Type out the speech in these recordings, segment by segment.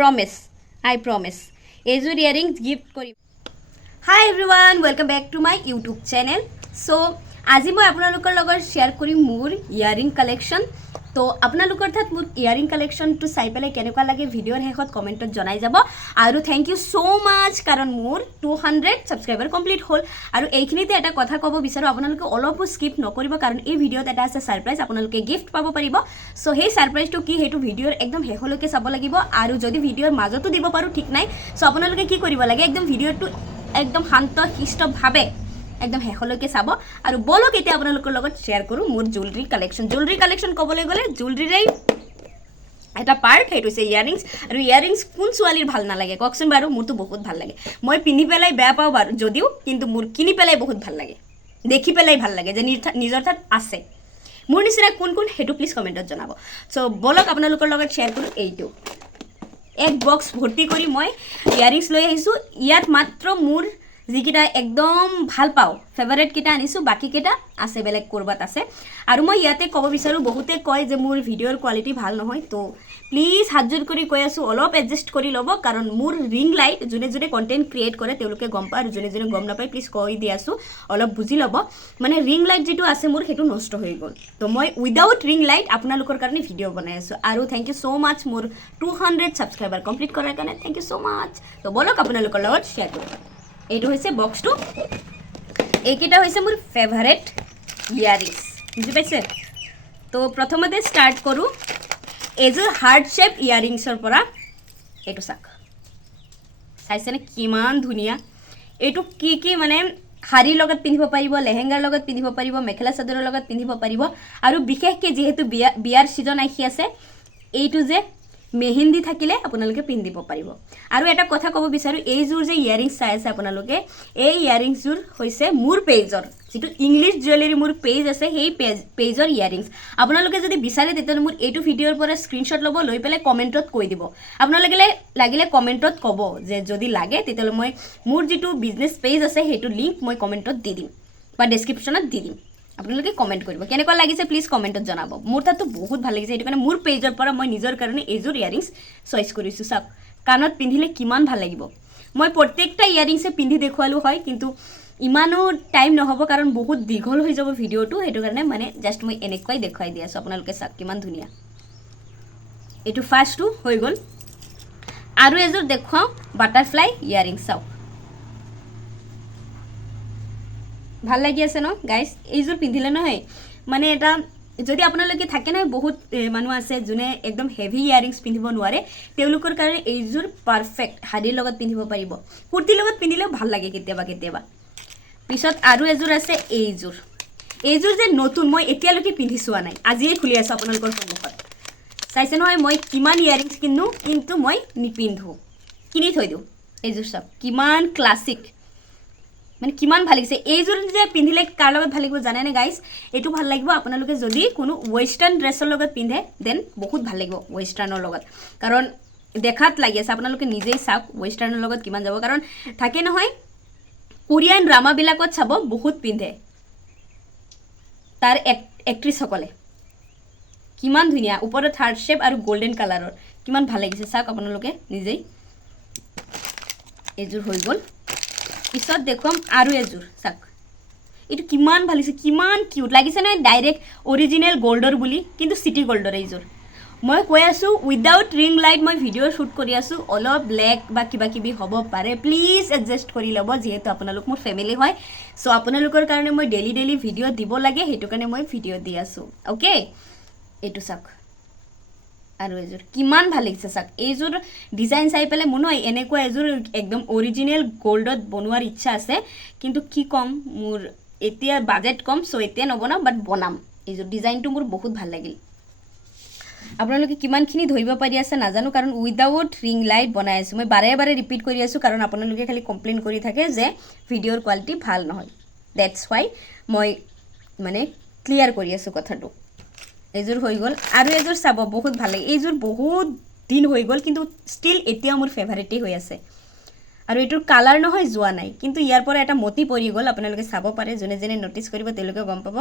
I promise এইযোৰ earrings gift কৰিম hi everyone welcome back to my YouTube channel so আজি মই আপোনালোকৰ লগত শ্বেয়াৰ কৰিম মোৰ ইয়াৰিং কালেকশ্যন তো আপোনালোকৰ তাত মোৰ ইয়াৰিং কালেকশ্যনটো চাই পেলাই কেনেকুৱা লাগে ভিডিঅ'ৰ শেষত কমেণ্টত জনাই যাব আৰু থেংক ইউ সো মাচ কাৰণ মোৰ 200 ছাবস্ক্ৰাইবাৰ কমপ্লিট হ'ল আৰু এইখিনিতে এটা কথা ক'ব বিচাৰোঁ আপোনালোকে অলপো স্কিপ নকৰিব কাৰণ এই ভিডিঅ'ত এটা আছে ছাৰপ্ৰাইজ আপোনালোকে গিফ্ট পাব পাৰিব সো সেই ছাৰপ্ৰাইজটো কি সেইটো ভিডিঅ'ৰ একদম শেষলৈকে চাব লাগিব আৰু যদি ভিডিঅ'ৰ মাজতো দিব পাৰোঁ ঠিক নাই সো আপোনালোকে কি কৰিব লাগে একদম ভিডিঅ'টো একদম শান্ত শিষ্টভাৱে একদম শেষলৈকে চাব আৰু বলক এতিয়া আপোনালোকৰ লগত শ্বেয়াৰ কৰোঁ মোৰ জুৱেলাৰী কালেকশ্যন ক'বলৈ গ'লে জুৱেলাৰীৰে এটা পাৰ্ট সেইটো হৈছে ইয়াৰিংছ আৰু ইয়াৰিংছ কোন ছোৱালীৰ ভাল নালাগে কওকচোন বাৰু মোৰতো বহুত ভাল লাগে মই পিন্ধি পেলাই বেয়া পাওঁ বাৰু যদিও কিন্তু মোৰ কিনি পেলাই বহুত ভাল লাগে দেখি পেলাই ভাল লাগে যে নিজৰ তাত আছে মোৰ নিচিনা কোন কোন সেইটো প্লিজ কমেণ্টত জনাব চ' বলক আপোনালোকৰ লগত শ্বেয়াৰ কৰোঁ এইটো এক বক্স ভৰ্তি কৰি মই ইয়াৰিংছ লৈ আহিছোঁ ইয়াত মাত্ৰ মোৰ যিকেইটা একদম ভাল পাওঁ ফেভাৰেট কেইটা আনিছোঁ বাকীকেইটা আছে বেলেগ ক'ৰবাত আছে আৰু মই ইয়াতে ক'ব বিচাৰোঁ বহুতে কয় যে মোৰ ভিডিঅ'ৰ কোৱালিটি ভাল নহয় তো প্লিজ হাতযোৰ কৰি কৈ আছোঁ অলপ এডজাষ্ট কৰি ল'ব কাৰণ মোৰ ৰিং লাইট যোনে যোনে কণ্টেণ্ট ক্ৰিয়েট কৰে তেওঁলোকে গম পায় আৰু যোনে যোনে গম নাপায় প্লিজ কৈ দি আছোঁ অলপ বুজি ল'ব মানে ৰিং লাইট যিটো আছে মোৰ সেইটো নষ্ট হৈ গ'ল তো মই উইদাউট ৰিং লাইট আপোনালোকৰ কাৰণে ভিডিঅ' বনাই আছোঁ আৰু থেংক ইউ ছ' মাছ মোৰ 200 ছাবস্ক্ৰাইবাৰ কমপ্লিট কৰাৰ কাৰণে থেংক ইউ ছ' মাছ তো বলক আপোনালোকৰ লগত শ্বেয়াৰ কৰোঁ এইটো হৈছে বক্সটো এইকেইটা হৈছে মোৰ ফেভাৰেট ইয়াৰিংছ বুজি পাইছে তো প্ৰথমতে ষ্টাৰ্ট কৰোঁ এইযোৰ হাৰ্ট শ্বেপ ইয়াৰিংছৰ পৰা এইটো চাওক চাইছেনে কিমান ধুনীয়া এইটো কি মানে শাৰীৰ লগত পিন্ধিব পাৰিব লেহেংগাৰ লগত পিন্ধিব পাৰিব মেখেলা চাদৰৰ লগত পিন্ধিব পাৰিব আৰু বিশেষকৈ যিহেতু বিয়াৰ ছিজন আহি আছে এইটো যে মেহেন্দি থাকিলে আপোনালোকে পিন্ধিব পাৰিব আৰু এটা কথা ক'ব বিচাৰোঁ এইযোৰ যে ইয়াৰিংছ চাই আছে আপোনালোকে এই ইয়াৰিংছযোৰ হৈছে মোৰ পেজৰ যিটো ইংলিছ জুৱেলাৰী মোৰ পেজ আছে সেই পেজৰ ইয়াৰিংছ আপোনালোকে যদি বিচাৰে তেতিয়াহ'লে মোৰ এইটো ভিডিঅ'ৰ পৰা স্ক্ৰীনশ্বট ল'ব লৈ পেলাই কমেণ্টত কৈ দিব আপোনালোকে লাগিলে কমেণ্টত ক'ব যে যদি লাগে তেতিয়াহ'লে মই মোৰ যিটো বিজনেছ পেজ আছে সেইটো লিংক মই কমেণ্টত দি দিম বা ডেছক্ৰিপশ্যনত দি দিম আপোনালোকে কমেণ্ট কৰিব কেনেকুৱা লাগিছে প্লিজ কমেণ্টত জনাব মোৰ তাততো বহুত ভাল লাগিছে সেইটো কাৰণে মোৰ পেজৰ পৰা মই নিজৰ কাৰণে এইযোৰ ইয়াৰিংছ চইচ কৰিছোঁ চাওক কাণত পিন্ধিলে কিমান ভাল লাগিব মই প্ৰত্যেকটা ইয়াৰিংছে পিন্ধি দেখুৱালোঁ হয় কিন্তু ইমানো টাইম নহ'ব কাৰণ বহুত দীঘল হৈ যাব ভিডিঅ'টো সেইটো কাৰণে মানে জাষ্ট মই এনেকুৱাই দেখুৱাই দি আছোঁ আপোনালোকে চাওক কিমান ধুনীয়া এইটো ফাৰ্ষ্টটো হৈ গ'ল আৰু এযোৰ দেখুৱাওঁ বাটাৰফ্লাই ইয়াৰিংছ চাওক ভাল লাগি আছে ন গাইজ এইযোৰ পিন্ধিলে নহয় মানে এটা যদি আপোনালোকে থাকে নহয় বহুত মানুহ আছে যোনে একদম হেভি ইয়াৰিংছ পিন্ধিব নোৱাৰে তেওঁলোকৰ কাৰণে এইযোৰ পাৰফেক্ট শাৰীৰ লগত পিন্ধিব পাৰিব কুৰ্তিৰ লগত পিন্ধিলেও ভাল লাগে কেতিয়াবা পিছত আৰু এযোৰ আছে এইযোৰ যে নতুন মই এতিয়ালৈকে পিন্ধি চোৱা নাই আজিয়ে খুলি আছোঁ আপোনালোকৰ সন্মুখত চাইছে নহয় মই কিমান ইয়াৰিংছ কিনো কিন্তু মই নিপিন্ধোঁ কিনি থৈ দিওঁ এইযোৰ চাওক কিমান ক্লাছিক মানে কিমান ভাল লাগিছে এইযোৰ যে পিন্ধিলে কাৰ লগত ভাল লাগিব জানেনে গাইজ এইটো ভাল লাগিব আপোনালোকে যদি কোনো ৱেষ্টাৰ্ণ ড্ৰেছৰ লগত পিন্ধে দেন বহুত ভাল লাগিব ৱেষ্টাৰ্ণৰ লগত কাৰণ দেখাত লাগি আছে আপোনালোকে নিজেই চাওক ৱেষ্টাৰ্ণৰ লগত কিমান যাব কাৰণ থাকে নহয় কোৰিয়ান ড্ৰামাবিলাকত চাব বহুত পিন্ধে তাৰ এক্ট্ৰেছসকলে কিমান ধুনীয়া ওপৰত হাৰ্ট শ্বেপ আৰু গল্ডেন কালাৰৰ কিমান ভাল লাগিছে চাওক আপোনালোকে নিজেই এইযোৰ হৈ গ'ল পিছত দেখুৱাম আৰু এযোৰ চাওক এইটো কিমান ভাল লাগিছে কিমান কিউট লাগিছে নহয় ডাইৰেক্ট অৰিজিনেল গল্ডৰ বুলি কিন্তু চিটি গল্ডৰ এইযোৰ মই কৈ আছোঁ উইদাউট ৰিং লাইট মই ভিডিঅ' শ্বুট কৰি আছোঁ অলপ ব্লেক বা কিবা কিবি হ'ব পাৰে প্লিজ এডজাষ্ট কৰি ল'ব যিহেতু আপোনালোক মোৰ ফেমিলি হয় চ' আপোনালোকৰ কাৰণে মই ডেইলি ভিডিঅ' দিব লাগে সেইটো কাৰণে মই ভিডিঅ' দি আছোঁ অ'কে এইটো চাওক আৰু এযোৰ কিমান ভাল লাগিছে চাওক এইযোৰ ডিজাইন চাই পেলাই মোৰ নহয় এনেকুৱা এযোৰ একদম অৰিজিনেল গল্ডত বনোৱাৰ ইচ্ছা আছে কিন্তু কি ক'ম মোৰ এতিয়া বাজেট কম চ' এতিয়া নবনাম বাট বনাম এইযোৰ ডিজাইনটো মোৰ বহুত ভাল লাগিল আপোনালোকে কিমানখিনি ধৰিব পাৰি আছে নাজানো কাৰণ উইদাউট ৰিং লাইট বনাই আছোঁ মই বাৰে ৰিপিট কৰি আছোঁ কাৰণ আপোনালোকে খালি কমপ্লেইন কৰি থাকে যে ভিডিঅ'ৰ কোৱালিটি ভাল নহয় ডেটছ ৱাই মই মানে ক্লিয়াৰ কৰি আছোঁ কথাটো এইযোৰ হৈ গ'ল আৰু এযোৰ চাব বহুত ভাল লাগে এইযোৰ বহুত দিন হৈ গ'ল কিন্তু ষ্টিল এতিয়াও মোৰ ফেভাৰেটেই হৈ আছে আৰু এইটোৰ কালাৰ নহয় যোৱা নাই কিন্তু ইয়াৰ পৰা এটা মতি পৰি গ'ল আপোনালোকে চাব পাৰে যোনে ন'টিছ কৰিব তেওঁলোকে গম পাব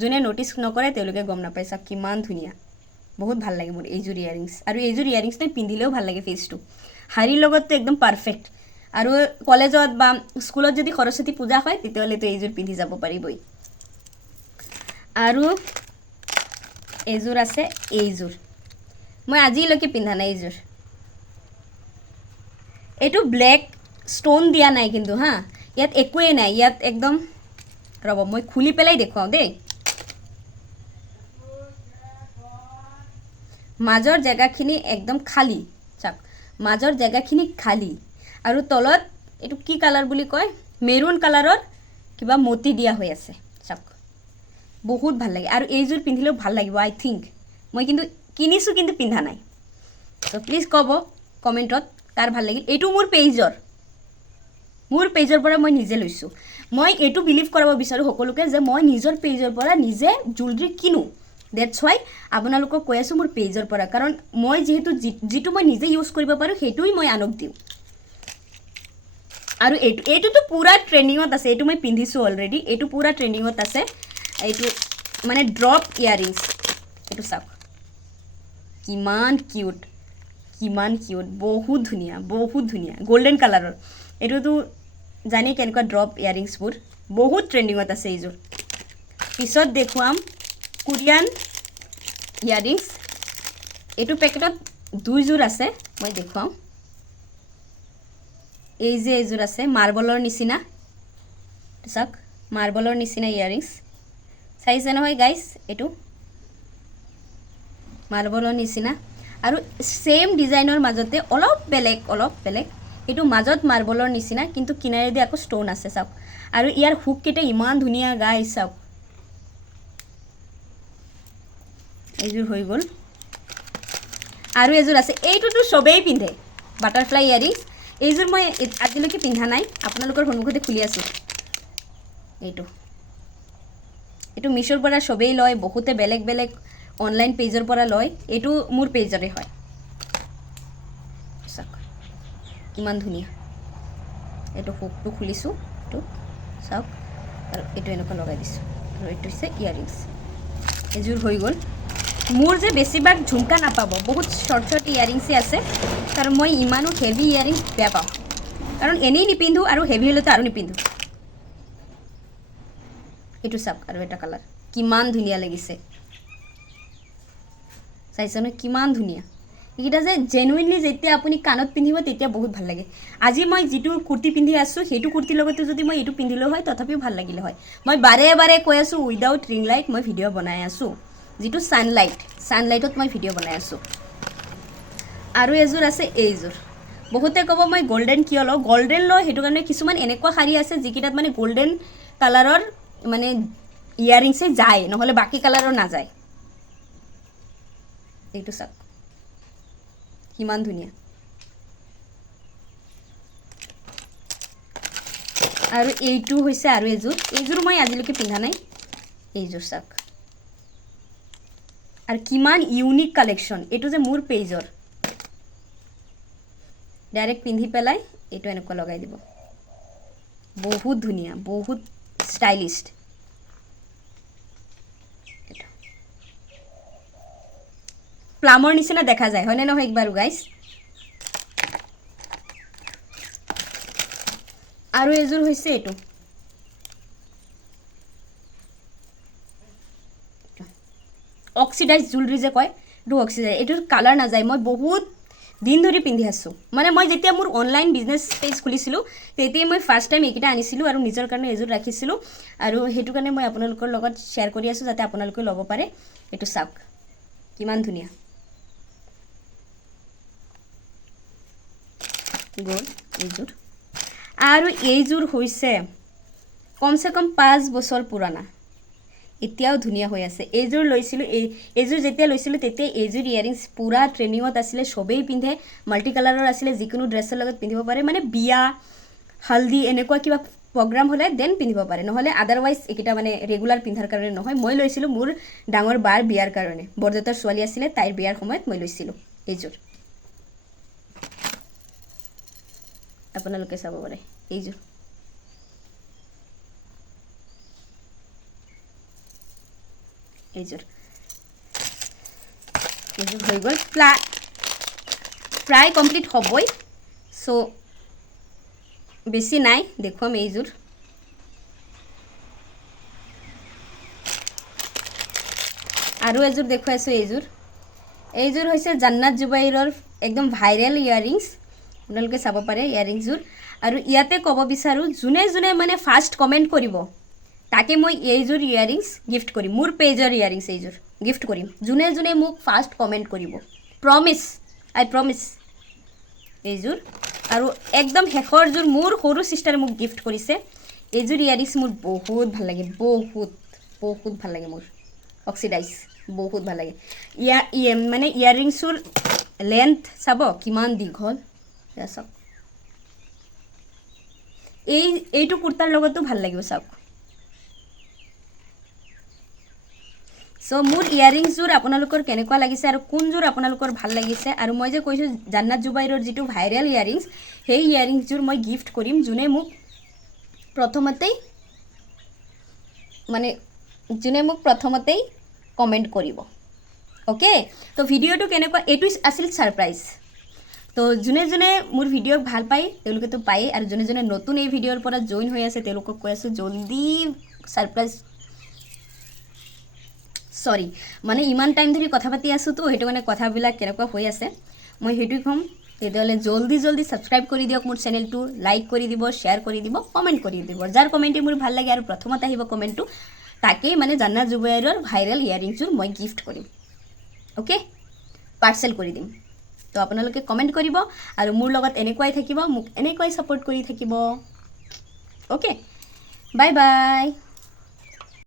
যোনে ন'টিছ নকৰে তেওঁলোকে গম নাপায় চাওক কিমান ধুনীয়া বহুত ভাল লাগে মোৰ এইযোৰ ইয়াৰিংছ আৰু এইযোৰ ইয়াৰিংছ নাই পিন্ধিলেও ভাল লাগে ফেচটো শাৰীৰ লগততো একদম পাৰফেক্ট আৰু কলেজত বা স্কুলত যদি সৰস্বতী পূজা হয় তেতিয়াহ'লেতো এইযোৰ পিন্ধি যাব পাৰিবই আৰু এইযোৰ আছে এইযোৰ মই আজিলৈকে পিন্ধা নাই এইযোৰ এইটো ব্লেক ষ্টोন দিয়া নাই কিন্তু হা ইয়াত একোৱেই নাই ইয়াত একদম ৰ'ব মই খুলি পেলাই দেখুৱাওঁ দেই মাজৰ জেগাখিনি একদম খালী চাওক মাজৰ জেগাখিনি খালী আৰু তলত এইটো কি কালাৰ বুলি কয় মেৰুন কালাৰৰ কিবা মতি দিয়া হৈ আছে চাওক বহুত ভাল লাগে আৰু এইযোৰ পিন্ধিলেও ভাল লাগিব আই থিংক মই কিন্তু কিনিছোঁ কিন্তু পিন্ধা নাই তো প্লিজ ক'ব কমেণ্টত কাৰ ভাল লাগিল এইটো মোৰ পেজৰ পৰা মই নিজে লৈছোঁ মই এইটো বিলিভ কৰাব বিচাৰোঁ সকলোকে যে মই নিজৰ পেজৰ পৰা নিজে জুৱেলাৰী কিনো ডেটছ ৱাই আপোনালোকক কৈ আছোঁ মোৰ পেজৰ পৰা কাৰণ মই যিহেতু যিটো মই নিজে ইউজ কৰিব পাৰোঁ সেইটোৱেই মই আনক দিওঁ আৰু এইটোতো পুৰা ট্ৰেণ্ডিঙত আছে এইটো মই পিন্ধিছোঁ অলৰেডি এইটো পুৰা ট্ৰেণ্ডিঙত আছে এইটো মানে ড্ৰপ ইয়াৰিংছ এইটো চাওক কিমান কিউট বহুত ধুনীয়া গল্ডেন কালাৰৰ এইটোতো জানি কেনেকুৱা ড্ৰপ ইয়াৰিংছবোৰ বহুত ট্ৰেণ্ডিঙত আছে এইযোৰ পিছত দেখুৱাম কোৰিয়ান ইয়াৰিংছ এইটো পেকেটত দুইযোৰ আছে মই দেখুৱাম এই যে এইযোৰ আছে মাৰ্বলৰ নিচিনা চাওক মাৰ্বলৰ নিচিনা ইয়াৰিংছ চাইছে নহয় গাইছ এইটো মাৰ্বলৰ নিচিনা আৰু সেম ডিজাইনৰ মাজতে অলপ বেলেগ এইটো মাজত মাৰ্বলৰ নিচিনা কিন্তু কিনাৰেদি আকৌ ষ্টোন আছে চাওক আৰু ইয়াৰ হুক কেইটা ইমান ধুনীয়া গাইছ চাওক এইযোৰ হৈ গ'ল আৰু এযোৰ আছে এইটোতো সবেই পিন্ধে বাটাৰফ্লাই ইয়াৰিংছ এইযোৰ মই আজিলৈকে পিন্ধা নাই আপোনালোকৰ সন্মুখতে খুলি আছোঁ এইটো মিছৰ পৰা সবেই লয় বহুতে বেলেগ অনলাইন পেজৰ পৰা লয় এইটো মোৰ পেজৰে হয় চাওক কিমান ধুনীয়া এইটো হুকটো খুলিছোঁ এইটো চাওক আৰু এইটো এনেকুৱা লগাই দিছোঁ আৰু এইটো হৈছে ইয়াৰিংছ এইযোৰ হৈ গ'ল মোৰ যে বেছিভাগ ঝুমকা নাপাব বহুত শৰ্ট ইয়াৰিংছে আছে কাৰণ মই ইমানো হেভি ইয়াৰিংছ বেয়া পাওঁ কাৰণ এনেই নিপিন্ধোঁ আৰু হেভি হ'লেতো আৰু নিপিন্ধোঁ এইটো চাওক আৰু এটা কালাৰ কিমান ধুনীয়া লাগিছে চাইছে নহয় কিমান ধুনীয়া এইকেইটা যে জেনুইনলি যেতিয়া আপুনি কাণত পিন্ধিব তেতিয়া বহুত ভাল লাগে আজি মই যিটো কুৰ্তি পিন্ধি আছোঁ সেইটো কুৰ্তিৰ লগতে যদি মই এইটো পিন্ধিলোঁ হয় তথাপিও ভাল লাগিলে হয় মই বাৰে কৈ আছোঁ উইদাউট ৰিং লাইট মই ভিডিঅ' বনাই আছোঁ যিটো ছানলাইটত মই ভিডিঅ' বনাই আছোঁ আৰু এযোৰ আছে এইযোৰ বহুতে ক'ব মই গোল্ডেন কিয় লওঁ গোল্ডেন লওঁ সেইটো কাৰণে কিছুমান এনেকুৱা শাৰী আছে যিকেইটাত মানে গোল্ডেন কালাৰৰ মানে ইয়াৰিংছে যায় নহ'লে বাকী কালাৰৰ নাযায় এইটো চাওক কিমান ধুনীয়া আৰু এইটো হৈছে আৰু এইযোৰ মই আজিলৈকে পিন্ধা নাই এইযোৰ চাওক আৰু কিমান ইউনিক কালেকশ্যন এইটো যে মোৰ পেজৰ ডাইৰেক্ট পিন্ধি পেলাই এইটো এনেকুৱা লগাই দিব বহুত ধুনীয়া বহুত ষ্টাইলিষ্ট প্লামৰ নিচিনা দেখা যায় হয়নে নহয় একবাৰ গাইছ আৰু এযোৰ হৈছে এইটো অক্সিডাইজ জুৱেলাৰী যে কয় এইটো অক্সিডাইজ এইটোৰ কালাৰ নাযায় মই বহুত দিন ধৰি পিন্ধি আছোঁ মানে মই যেতিয়া মোৰ অনলাইন বিজনেছ পেজ খুলিছিলোঁ তেতিয়াই মই ফাৰ্ষ্ট টাইম এইকেইটা আনিছিলোঁ আৰু নিজৰ কাৰণে এযোৰ ৰাখিছিলোঁ আৰু সেইটো কাৰণে মই আপোনালোকৰ লগত শ্বেয়াৰ কৰি আছোঁ যাতে আপোনালোকে ল'ব পাৰে এইটো চাওক কিমান ধুনীয়া গ'ল এইযোৰ আৰু এইযোৰ হৈছে কমচে কম 5 বছৰ পুৰণা এতিয়াও ধুনীয়া হৈ আছে এইযোৰ লৈছিলোঁ এইযোৰ যেতিয়া লৈছিলোঁ তেতিয়া এইযোৰ ইয়াৰিংছ পুৰা ট্ৰেণ্ডিঙত আছিলে সবেই পিন্ধে মাল্টি কালাৰৰ আছিলে যিকোনো ড্ৰেছৰ লগত পিন্ধিব পাৰে মানে বিয়া হালদি এনেকুৱা কিবা প্ৰগ্ৰাম হ'লে দেন পিন্ধিব পাৰে নহ'লে আদাৰৱাইজ এইকেইটা মানে ৰেগুলাৰ পিন্ধাৰ কাৰণে নহয় মই লৈছিলোঁ মোৰ ডাঙৰ বাৰ বিয়াৰ কাৰণে বৰদেউতাৰ ছোৱালী আছিলে তাইৰ বিয়াৰ সময়ত মই লৈছিলোঁ এইযোৰ আপোনালোকে চাব পাৰে এইযোৰ এইযোৰ এইযোৰ হৈ গ'ল প্ৰায় কমপ্লিট হ'বই চ' বেছি নাই দেখুৱাম এইযোৰ আৰু এযোৰ দেখুৱাইছোঁ এইযোৰ হৈছে জান্নাত জুবাইৰৰ একদম ভাইৰেল ইয়াৰিংছ আপোনালোকে চাব পাৰে ইয়াৰিংছযোৰ আৰু ইয়াতে ক'ব বিচাৰোঁ যোনে যোনে মানে ফাৰ্ষ্ট কমেণ্ট কৰিব তাকে মই এইযোৰ ইয়াৰিংছ গিফ্ট কৰিম মোৰ পেজৰ ইয়াৰিংছ এইযোৰ গিফ্ট কৰিম যোনে যোনে মোক ফাৰ্ষ্ট কমেণ্ট কৰিব আই প্ৰমিছ এইযোৰ আৰু একদম শেষৰযোৰ মোৰ সৰু চিষ্টাৰে মোক গিফ্ট কৰিছে এইযোৰ ইয়াৰিংছ মোৰ বহুত ভাল লাগে বহুত ভাল লাগে মোৰ অক্সিডাইজ বহুত ভাল লাগে মানে ইয়াৰিংছৰ লেন্থ চাব কিমান দীঘল চাওক এইটো কুৰ্তাৰ লগতো ভাল লাগিব চাওক চ' মোৰ ইয়াৰিংছযোৰ আপোনালোকৰ কেনেকুৱা লাগিছে আৰু কোনযোৰ আপোনালোকৰ ভাল লাগিছে আৰু মই যে কৈছোঁ জান্নাত জুবাইৰৰ যিটো ভাইৰেল ইয়াৰিংছ সেই ইয়াৰিংছযোৰ মই গিফ্ট কৰিম যোনে মোক প্ৰথমতেই কমেণ্ট কৰিব অ'কে তো ভিডিঅ'টো কেনেকুৱা এইটো আছিল ছাৰপ্ৰাইজ তো যোনে যোনে মোৰ ভিডিঅ'ক ভাল পায় তেওঁলোকেতো পায়েই আৰু যোনে যোনে নতুন এই ভিডিঅ'ৰ পৰা জইন হৈ আছে তেওঁলোকক কৈ আছোঁ জল্দি ছাৰপ্ৰাইজ সৰি মানে ইমান টাইম ধৰি কথা পাতি আছোঁ তো সেইটো মানে কথাবিলাক কেনেকুৱা হৈ আছে মই সেইটোৱে ক'ম তেতিয়াহ'লে জল্দি ছাবস্ক্ৰাইব কৰি দিয়ক মোৰ চেনেলটো লাইক কৰি দিব শ্বেয়াৰ কৰি দিব কমেণ্ট কৰি দিব যাৰ কমেণ্টে মোৰ ভাল লাগে আৰু প্ৰথমতে আহিব কমেণ্টটো তাকেই মানে জান্নাত জুবাইৰৰ ভাইৰেল ইয়াৰিংছযোৰ মই গিফ্ট কৰিম অ'কে পাৰ্চেল কৰি দিম তো আপোনালোকে কমেণ্ট কৰিব আৰু মোৰ লগত এনেকুৱাই থাকিব মোক এনেকুৱাই ছাপোৰ্ট কৰি থাকিব অ'কে বাই